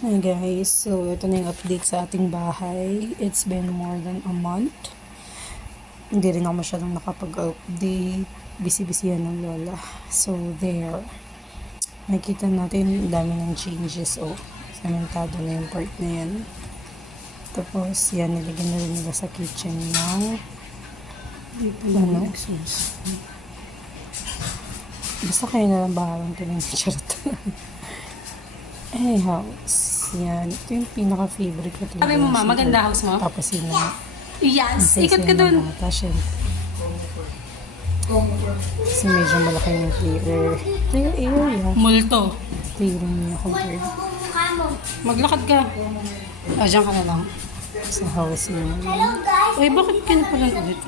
Hi guys, so ito na yung update sa ating bahay. It's been more than a month. Hindi rin ako masyadong nakapag-update. Busy-busy yan ng lola. So there. Nakita natin ang dami ng changes. Oh, sementado na yung part na yan. Tapos yan, nilagyan na rin nila sa kitchen ng ano? Basta kayo na lang bahalang ito ng charot. Anyhow, yan. Ito yung pinaka-favorite ko talaga. Sabi mo ma, maganda house mo? Tapos yun na. Yes, ikot ka dun. Kasi medyo malaki yung player area. Multo. Playroom niya compared Maglakad ka. Ah, dyan ka na lang. sa house niya. Uy, bakit ka na pala ulit?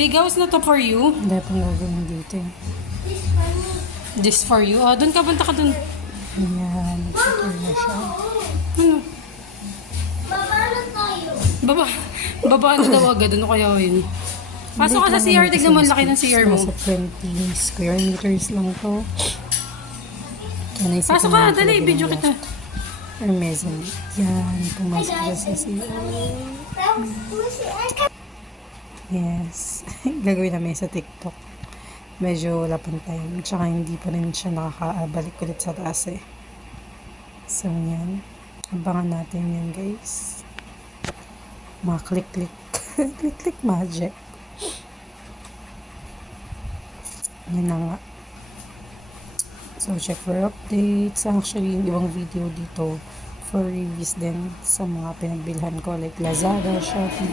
Big house na to for you? Hindi pa gagawin dito eh. This for you? Ah, dun ka, punta ka dun. Ayan, nagtutur na siya. Ano? Baba. Baba na daw agad. Ano kaya yun? Pasok ka sa CR. Tignan mo, ang laki ng CR mo. Nasa 20 square meters lang to. Pasok ka, dali. Video kita. Or mezzanine. Yan, pumasok ka sa CR. Yes. Gagawin namin sa TikTok. Medyo wala pang time. Tsaka hindi pa rin siya nakakabalik ulit sa taas eh. So yan. Abangan natin yan guys. Mga click-click. Click-click magic. Yan na nga. So check for updates. Actually, yung ibang video dito for reviews din sa mga pinagbilhan ko like Lazada, Shopee.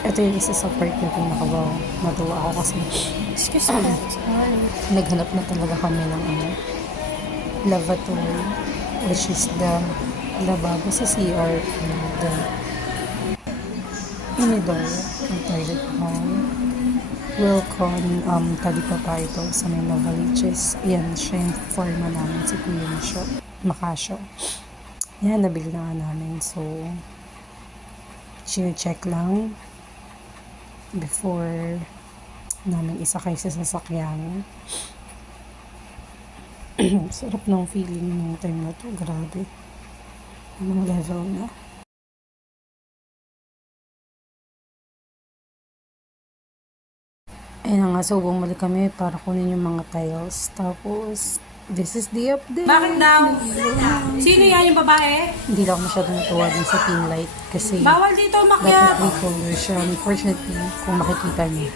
Ito yung isa sa part na pinakabaw. Natuwa ako kasi excuse me. Naghanap na talaga kami ng lavatory, which is the lababo sa CR and the inidor ng toilet bowl. Wilcon talipapa ito sa may Novaliches. Yan, siya yung forma namin si Kuya Makasyo. Yan, nabili na nga namin. So, sine-check lang before namin isakay sa sasakyan. Sarap ng feeling ng time na to. Grabe. Anong level na. Ayun nga, so bumalik kami para kunin yung mga tiles. Tapos, this is the update. Bakit daw? Sino yan yung babae? Hindi lang ako masyadong natuwa din sa pin light kasi Bawal dito dapat umakyat. may color siya. Unfortunately, kung makikita niyo,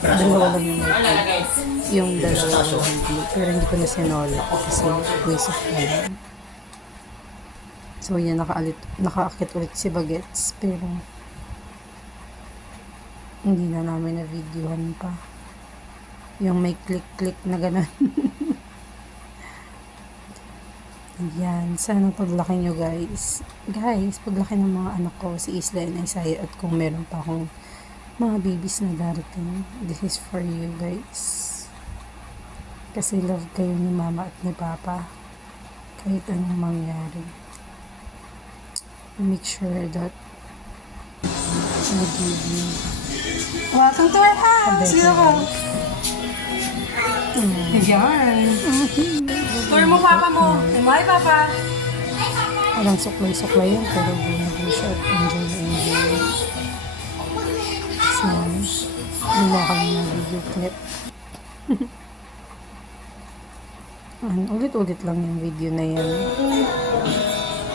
dalawa lang yung light. Yung dalawa lang blue. Pero hindi ko na sinolo kasi waste of time. So, yan, nakaakit ulit si Bagets. Pero, hindi na namin na-videohan pa. Yung may click-click na gano'n. Yan. Sana paglaki nyo guys. Guys, paglaki ng mga anak ko, si Isla and Isaiah, at kung meron pa akong mga babies na darating, this is for you guys. Kasi love kayo ni mama at ni papa. Kahit anong mangyari. Make sure that I give you Welcome to our house. Sino ka? Yan. Tour mo papa mo. Hi papa. walang suklay-suklay yun, pero buo siya at enjoy na enjoy. So, nila kami ng video clip. Ulit-ulit lang yung video na yan.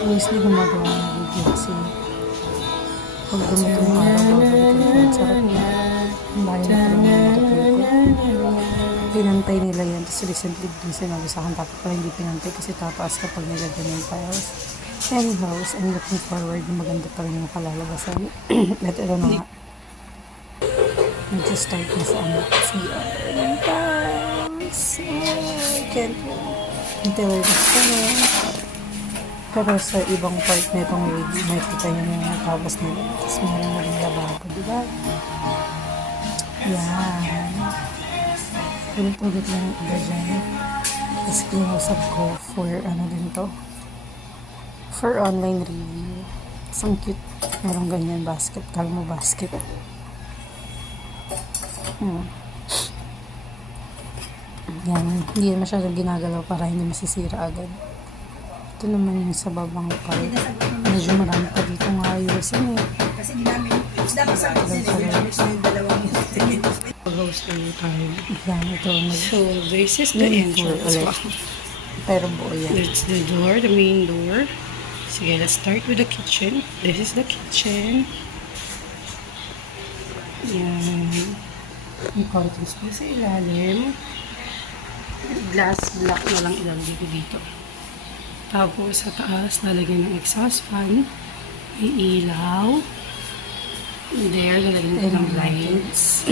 Mostly gumagawa ng video kasi pag dumatong yung araw, babalikan ko ang sarap niya. Ang bayan na talaga yung natutuloy ko. Pinantay nila yan. Tapos recently din sinabi sa akin, dapat pala hindi pinantay kasi tataas kapag nilagyan yung tiles. Anyhow, I'm looking forward na maganda pa rin yung kalalabasan. At ito na nga. Nag-start na sa CR ng tiles. I can't wait until I gusto na. Pero sa ibang part na itong video, makikita nyo na yung tapos nila. Tapos meron na rin lababo, diba? Yan. Ulit-ulit lang yung iba dyan. Tapos kinusap ko for ano din to. For online review. Isang cute. Merong ganyan basket. Kala mo basket. Yan. Hindi masyadong ginagalaw para hindi masisira agad. Ito naman yung sa babang part. Medyo marami pa dito nga ayusin eh. Kasi di namin, dapat sa akin sila, yung yung dalawang Pag-host na tayo. Yan, ito. So, this is the entrance. ulit. Pero buo yan. It's the door, the main door. Sige, let's start with the kitchen. This is the kitchen. Yan. Yung counting space sa ilalim. Glass block na lang ilalagay ko dito. Tapos sa taas, lalagyan ng exhaust fan. May ilaw. There, lalagyan ko ng lights.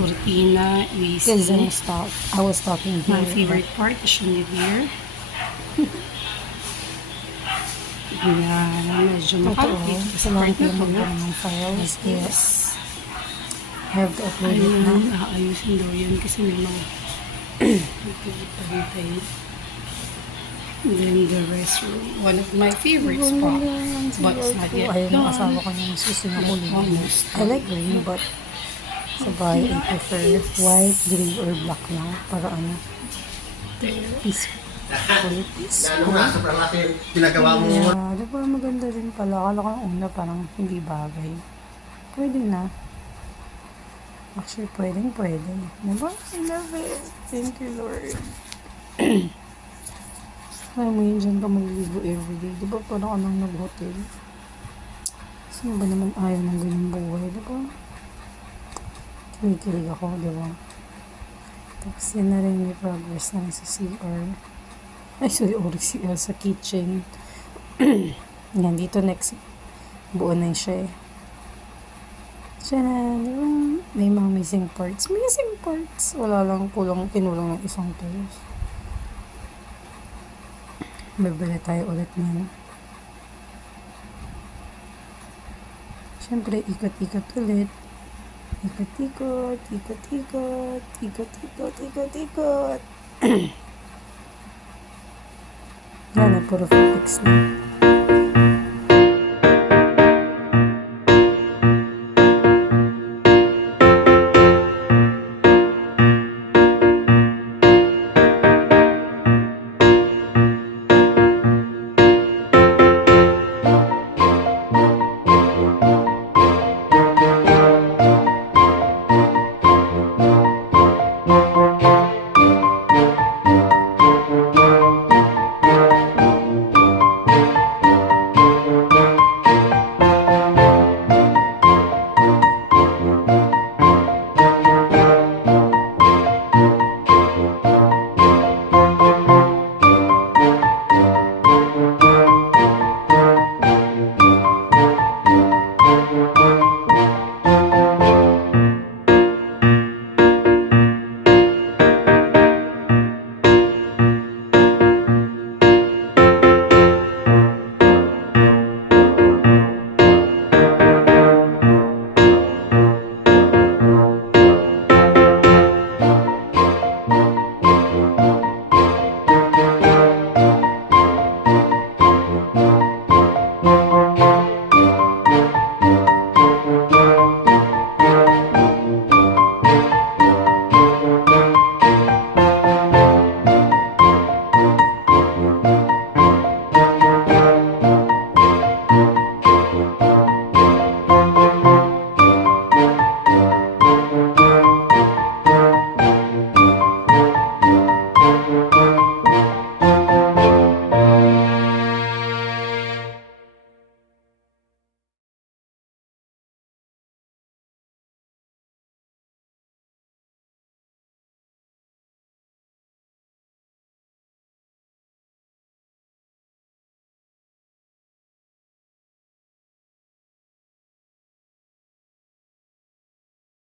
Cortina, Because AC. I was talking here. My favorite part is chandelier. Yan, medyo Ito, makapit dito sa kailangan part ko na to. magkaroon ng files. Yes. I have to upload it na. Ayun, aayusin daw yan kasi may mga pagpapahintay. Then the restroom, one of my favorite spots. But it's not yet Ayun ang done. asawa ko yung susi na kulay. Almost. I like green, but sa bahay, I prefer white, gray, or black lang. Para ano, There. peaceful. Ano nga, sobrang laki pinagawa mo. Yeah, di ba maganda din pala. Akala ko yung una parang hindi bagay. Pwede na. Actually, pwede. Diba? I love it. Thank you, Lord. Alam mo yun, dyan ka maliligo everyday. Diba parang anong nag-hotel? Sino ba naman ayaw ng ganyan buhay? Diba? Kinikilig ako, diba? Tapos yan na rin may progress na sa CR. Ay, sorry, CR sa kitchen. Yan, dito next. Buo na siya eh. Tiyan, diba? May mga missing parts. Missing parts. Wala lang, kinulang ng isang tools. Bibili tayo ulit niyan. Siyempre, ikot-ikot ulit. Ikot-ikot. Yan na, puro fix na.